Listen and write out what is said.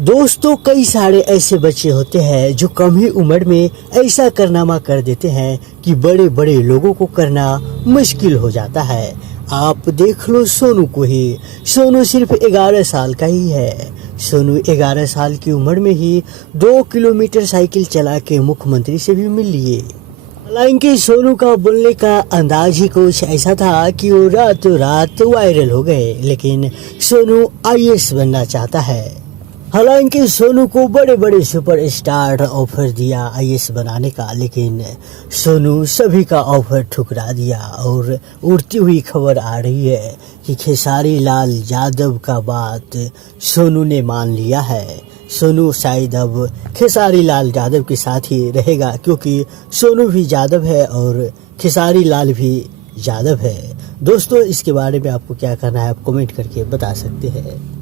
दोस्तों, कई सारे ऐसे बच्चे होते हैं जो कम ही उम्र में ऐसा कारनामा कर देते हैं कि बड़े बड़े लोगों को करना मुश्किल हो जाता है। आप देख लो सोनू को ही। सोनू सिर्फ 11 साल का ही है। सोनू 11 साल की उम्र में ही 2 किलोमीटर साइकिल चला के मुख्यमंत्री से भी मिल लिए। हालांकि सोनू का बोलने का अंदाज ही कुछ ऐसा था कि वो रातों रात वायरल हो गए। लेकिन सोनू आईएएस बनना चाहता है। हालांकि सोनू को बड़े बड़े सुपरस्टार ऑफर दिया आईएएस बनाने का, लेकिन सोनू सभी का ऑफर ठुकरा दिया। और उड़ती हुई खबर आ रही है कि खेसारी लाल यादव का बात सोनू ने मान लिया है। सोनू शायद अब खेसारी लाल यादव के साथ ही रहेगा, क्योंकि सोनू भी यादव है और खेसारी लाल भी यादव है। दोस्तों, इसके बारे में आपको क्या करना है आप कमेंट करके बता सकते हैं।